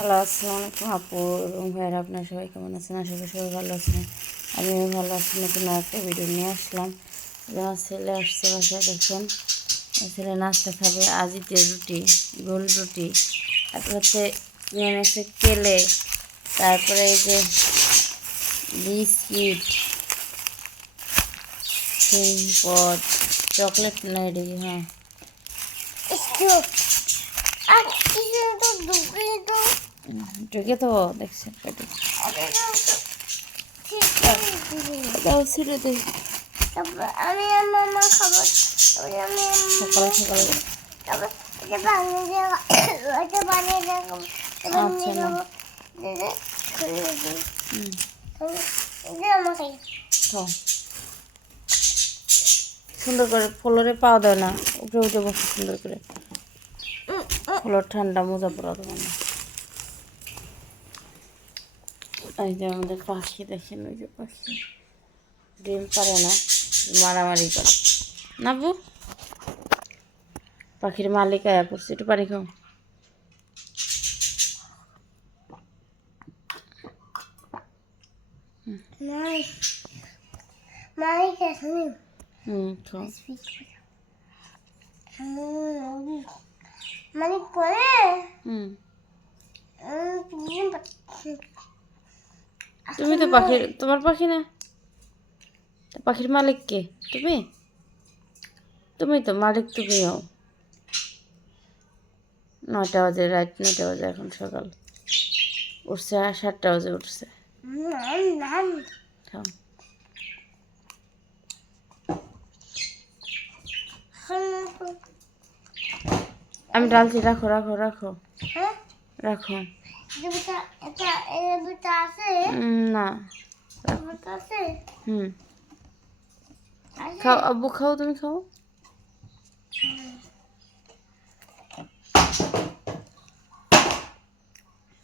Hello আসসালামু আলাইকুম আপু এবং ভাইয়েরা, আপনার সবাই কেমন আছেন? আশা করি সবাই ভালো আছেন। আমিও ভালো আছি, নতুন একটা ভিডিও নিয়ে আসলাম। যে আমার ছেলে আসছে বাসায়, দেখুন। ছেলে নাস্তা খাবে আজিতে রুটি, গোল রুটি। তারপর হচ্ছে এনেছে কেলে। তারপরে এই যে বিস্কিট পদ, চকলেট এটি হ্যাঁ। ঢুকে তো দেখছেন দাও ছেড়ে দে। আমি মামা খাব তারপরে আমি সকালে সকালে। আচ্ছা, সুন্দর করে ফ্লোরে পাওয়া দেয় না উঠে উঠে বসে সুন্দর করে। ফ্লোর ঠান্ডা মোজা পরা দেবো না। এই যে আমাদের পাখি দেখেন ওই যে পাখি। ডিম পারে না মারামারি করে। না বু পাখির মালিক আয়া করছে একটু পানি খাও। মানে করে হুম তুমি তো পাখির তোমার পাখি না? পাখির মালিক কে? তুমি? তুমি তো মালিক তুমি হও। নয়টা বাজে রাত নয়টা বাজে এখন সকাল। উঠছে আর সাতটা বাজে উঠছে। আমি ডালছি রাখো রাখো রাখো। হ্যাঁ? রাখো। না। হুম। খাও আব্বু খাও তুমি খাও।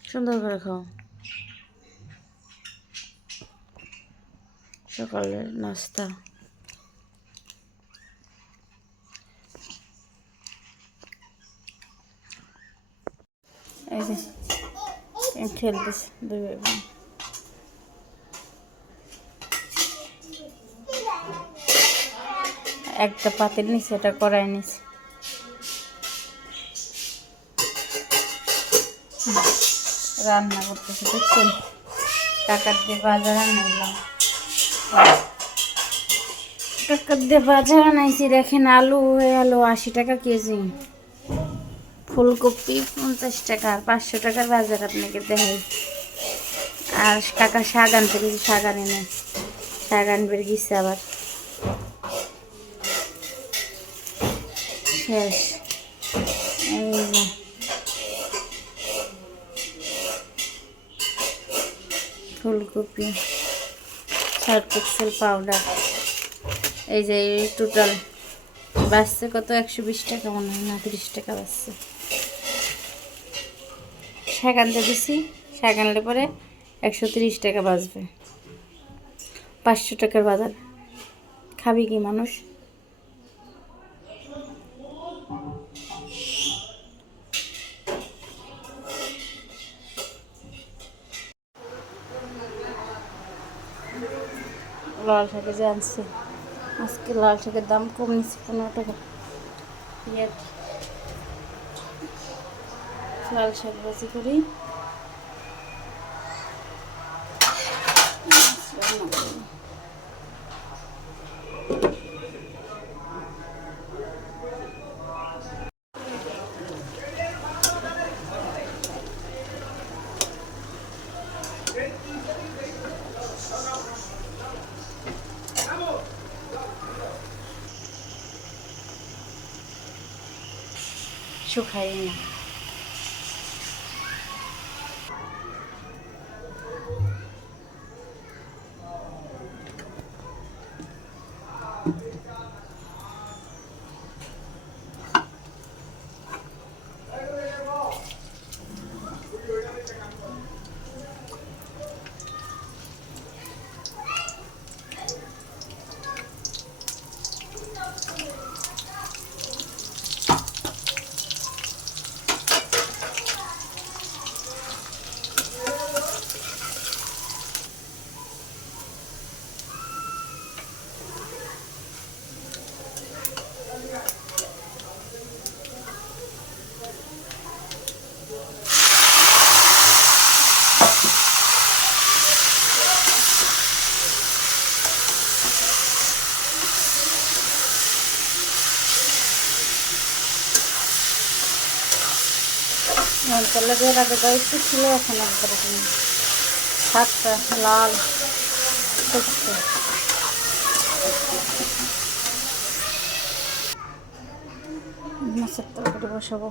সুন্দর করে খাও। সকালের নাস্তা। এই যে। খেলতেছে দুই ভাই বোন। একটা পাতিল নিছে এটা করাই নিছে রান্না করতেছে দেখছেন টাকার দিয়ে বাজার আনাইলাম টাকার দিয়ে বাজার আনাইছি দেখেন আলু হয়ে আলু আশি টাকা কেজি ফুলকপি পঞ্চাশ টাকা আর পাঁচশো টাকার বাজার আপনাকে দেখাই। আর কাকা শাক আনতে গেছি, শাক আনে না শাক গেছে আবার। শেষ। ফুলকপি ষাট পিক্সেল পাউডার। এই যে টোটাল বাঁচছে কত? একশো বিশ টাকা মনে হয় না, তিরিশ টাকা বাঁচছে শাক আনতে দিছি শাক আনলে পরে একশো তিরিশ টাকা বাঁচবে। পাঁচশো টাকার বাজার। খাবি কি মানুষ? লাল শাকে যে আনছে। আজকে লাল শাকের দাম কম নিচ্ছে পনেরো টাকা। লাল শাক ভাজি করি। শুকাই না তেলে দিয়ে আগে দায়িত্ব ছিল এখন একবারে শাকটা লাল শুকনো মাছের তরকারি বসাবো।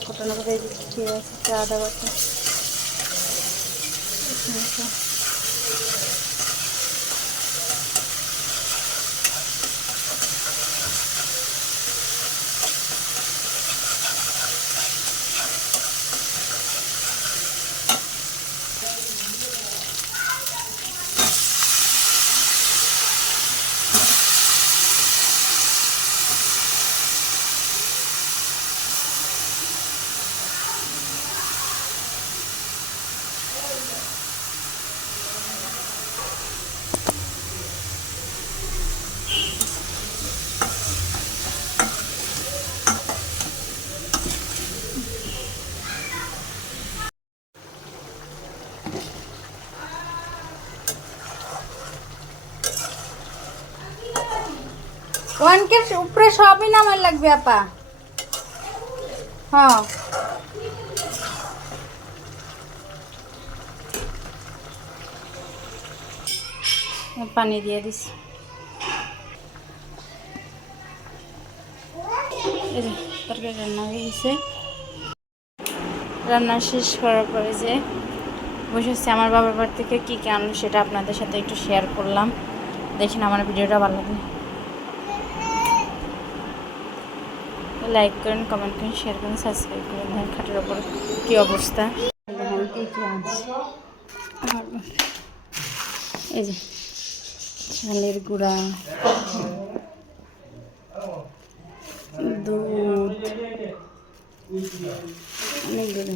কোটানো করে দিচ্ছি আছে আদা বাটা ওয়ানকের উপরে সবই নামার লাগবে, আপা। হ্যাঁ। পানি দিয়ে দিস রান্না হয়ে গেছে। রান্না শেষ করার পরে যে বসেছি, আমার বাবার বাড়ি থেকে কী কী আনলো সেটা আপনাদের সাথে একটু শেয়ার করলাম। দেখেন আমার ভিডিওটা ভালো লাগবে লাইক করেন কমেন্ট করেন শেয়ার করেন সাবস্ক্রাইব করেন দেখেন খাটের ওপর কী অবস্থা? এই যে, চালের গুঁড়া, দুধ, অনেকগুলো।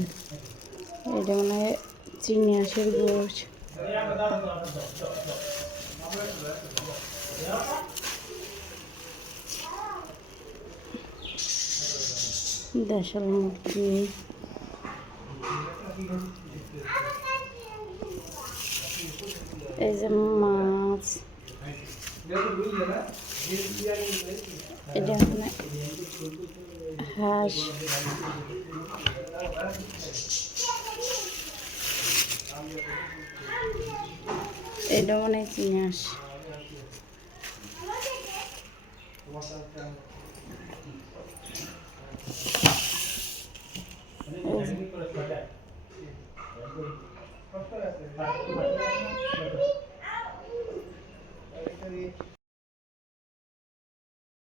এটা মনে হয় চিনি আঁশের গুড় দেশাল মুরগি এই যে মাছ। এটা এখানে হাঁস। এটা মনে হয় চিনি হাঁস?